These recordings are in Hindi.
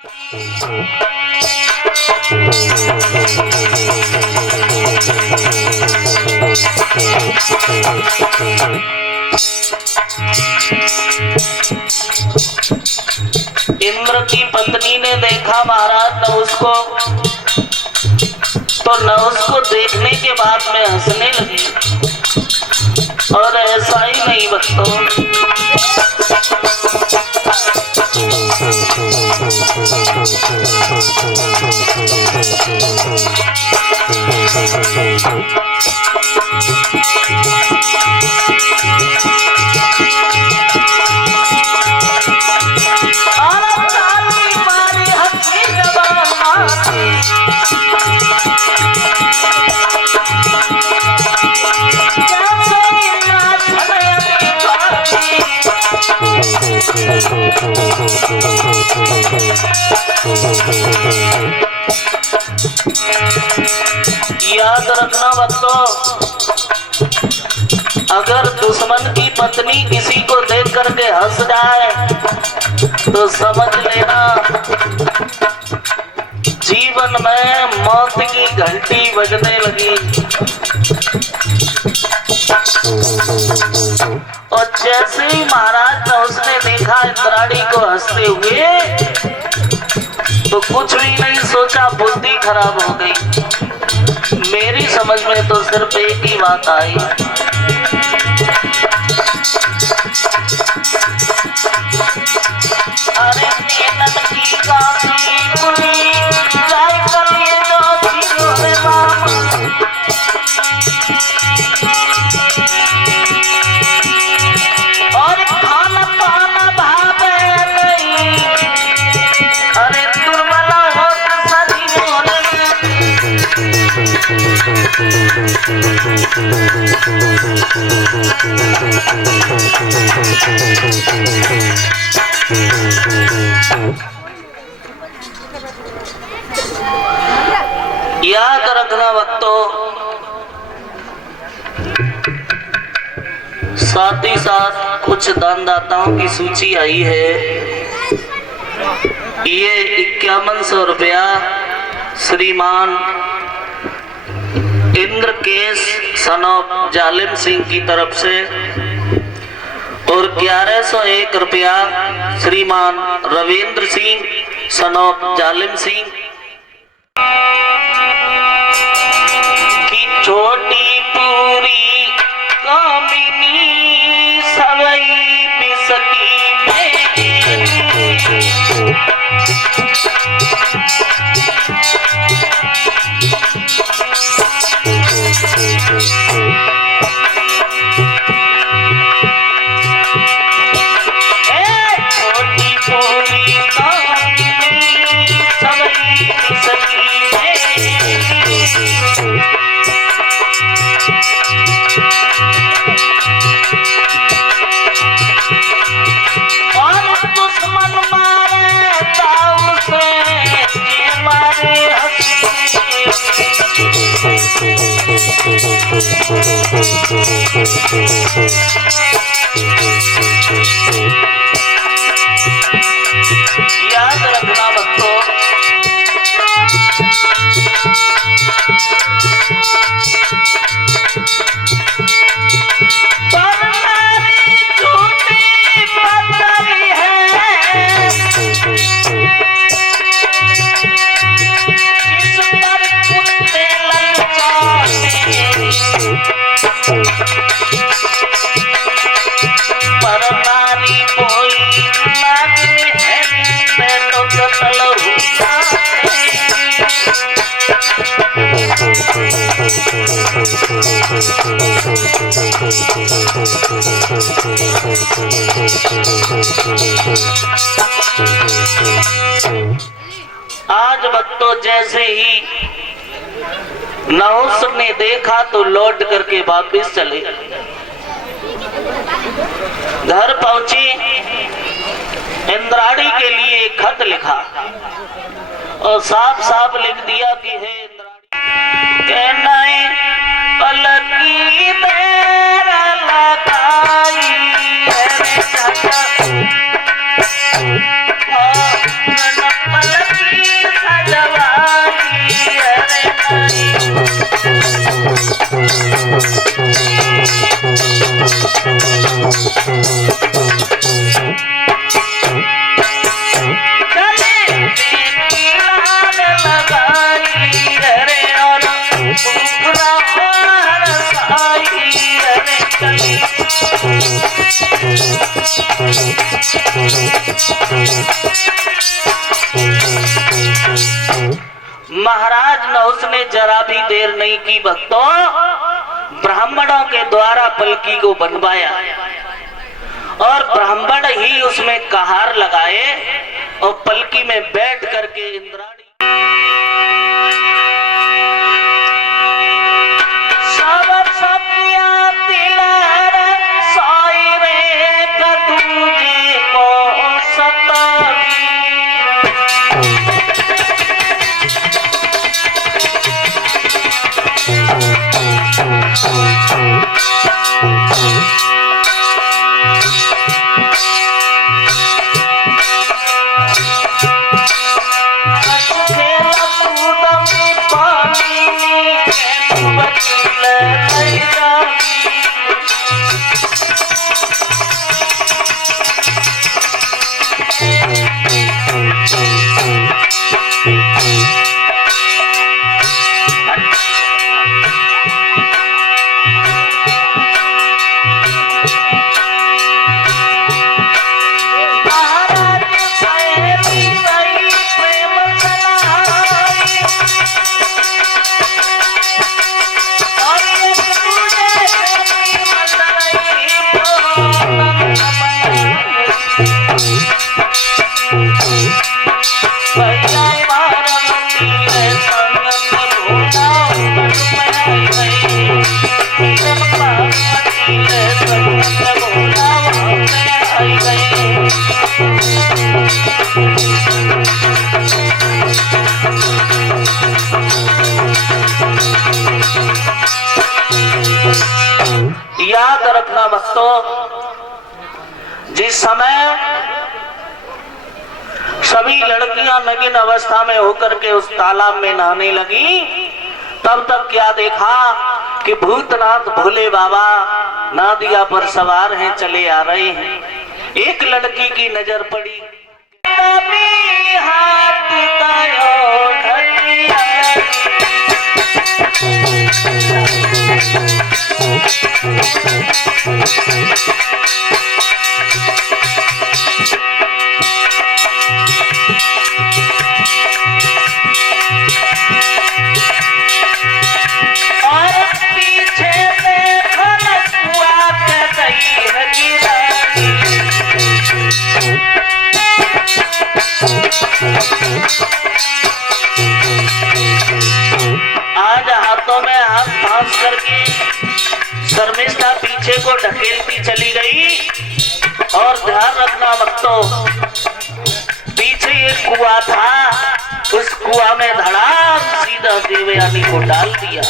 इंद्र की पत्नी ने देखा महाराज नहुष को, तो नहुष को देखने के बाद में हंसने लगी। और ऐसा ही नहीं बच्चों, याद रखना बच्चों, अगर दुश्मन की पत्नी किसी को देख करके हंस जाए तो समझ लेना जीवन में मौत की घंटी बजने लगी। और जैसे ही महाराज ने उसने देखा इंद्राणी को हंसते हुए, तो कुछ भी नहीं सोचा, बुद्धि खराब हो गई। मेरी समझ में तो सिर्फ एक ही बात आई, अरे मेहनत की काफी पूरी जाए कर ये जो रे मामा, और खाना पाना भावे नहीं, अरे दुर्बला हो सदी होने। याद रखना भक्तों, साथ ही साथ कुछ दानदाताओं की सूची आई है। ये 5100 रुपया श्रीमान इंद्रकेश सन ऑफ जालिम सिंह की तरफ से, और 1101 रुपया श्रीमान रविंद्र सिंह सन ऑफ जालिम सिंह की। छोटी पूरी कामिनी सवई बिसकी याद रखना बच्चों, आज भक्तों जैसे ही नहुष ने देखा तो लौट करके वापिस चले। घर पहुंची, इंद्राणी के लिए एक खत लिखा और साफ साफ लिख दिया कि हे इंद्राणी, कहना पलकी देर लगाई है महाराज न उसने जरा भी देर नहीं की भक्तों, ब्राह्मणों के द्वारा पलकी को बनवाया और ब्राह्मण ही उसमें कहार लगाए और पलकी में बैठ करके इंद्राणी याद रखना भक्तों, जिस समय सभी लड़कियां नग्न अवस्था में होकर के उस तालाब में नहाने लगी, तब तक क्या देखा कि भूतनाथ भोले बाबा नादिया पर सवार हैं, चले आ रहे हैं। एक लड़की की नजर पड़ी, हाथ आज हाथों में हाथ फांस करके शर्मिष्ठा पीछे को ढकेलती चली गई। और ध्यान रखना भक्तों, पीछे एक कुआं था, उस कुआं में धड़ाम सीधा देवयानी को डाल दिया।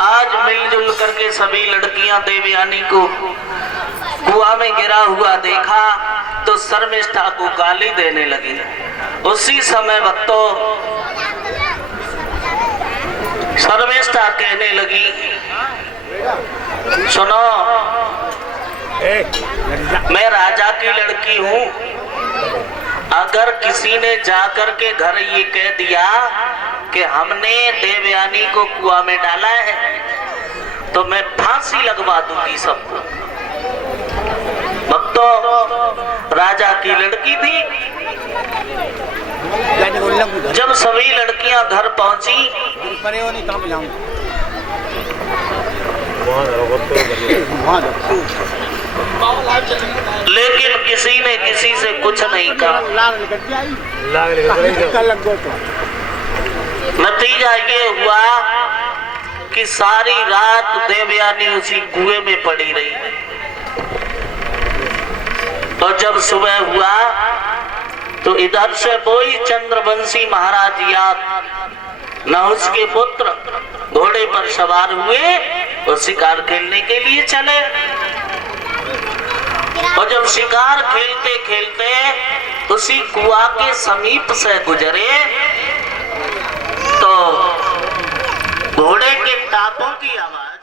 आज मिलजुल करके सभी लड़कियां देवयानी को कुआं में गिरा हुआ देखा तो शर्मिष्ठा को गाली देने लगी। उसी समय भक्तों शर्मिष्ठा कहने लगी, सुनो, मैं राजा की लड़की हूँ, अगर किसी ने जाकर के घर ये कह दिया कि हमने देवयानी को कुआं में डाला है तो मैं फांस फांसी लगवा दूंगी सबको। भक्तों, राजा की लड़की थी। जब सभी लड़कियां घर पहुंची, लेकिन किसी ने किसी से कुछ नहीं कहा। नतीजा ये हुआ कि सारी रात देवयानी उसी कुएं में पड़ी रही। तो जब सुबह हुआ तो इधर से वही चंद्रवंशी महाराज याद नहुष के पुत्र घोड़े पर सवार हुए और शिकार खेलने के लिए चले। और जब शिकार खेलते खेलते उसी कुआ के समीप से गुजरे तो घोड़े के टापों की आवाज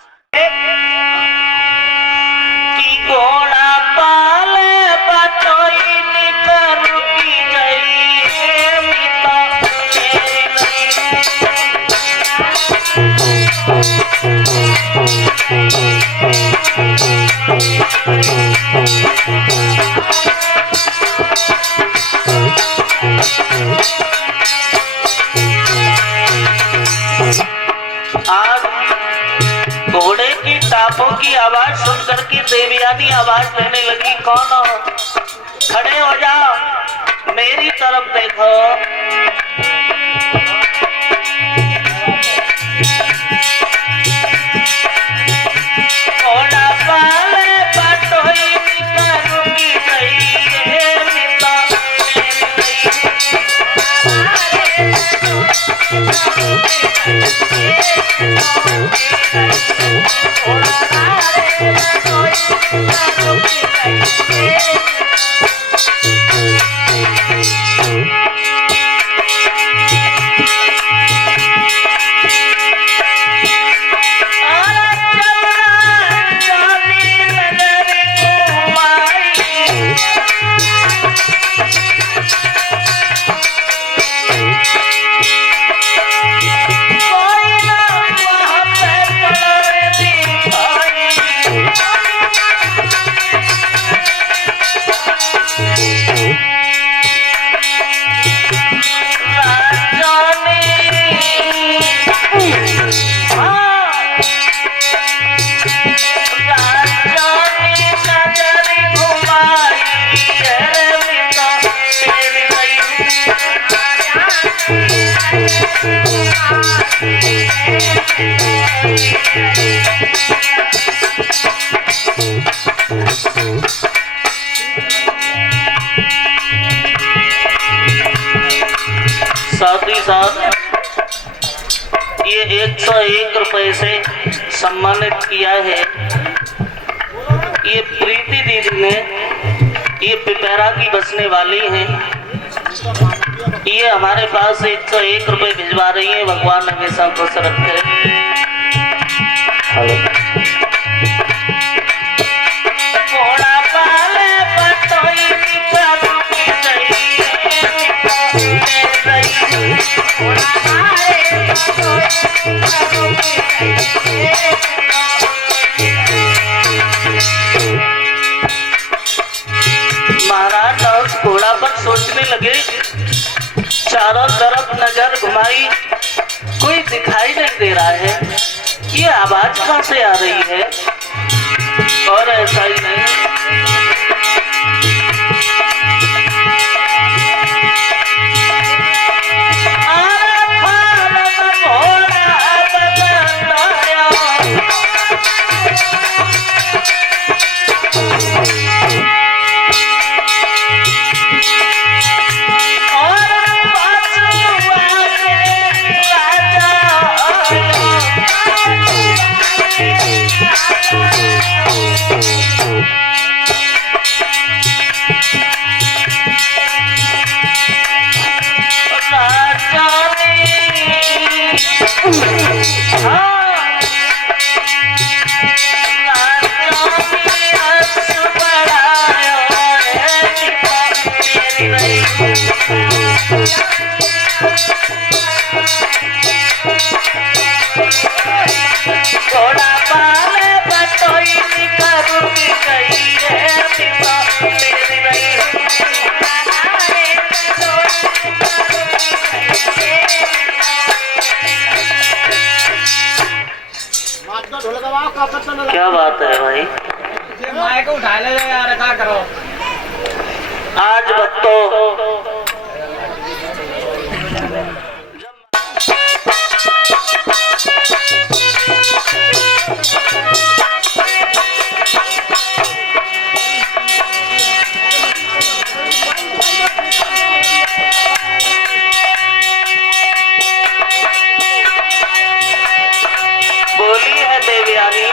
कि घोड़ा पाले बटोई निकर की गई मिता घोड़े की टापों की आवाज सुनकर के देवयानी आवाज देने लगी, कौन हो? खड़े हो जाओ, मेरी तरफ देखो। घोड़ा पाले बटोई निकर की गई मिता साथ ही साथ ये 101 रुपए से सम्मानित किया है। ये प्रीति दीदी ने, ये पिपैरा की बसने वाली हैं, ये हमारे पास 101 रुपए भिजवा रही है। भगवान हमेशा खुश रखे। घोड़ा पाले बटोई निकर की महाराज नहुष घोड़ा पर सोचने लगे, चारों तरफ नजर घुमाई, कोई दिखाई नहीं दे रहा है, ये आवाज कहां से आ रही है? और ऐसा ही नहीं, क्या बात है भाई, माइक उठा ले यार, क्या करो आज भक्तों बोली है देवयानी,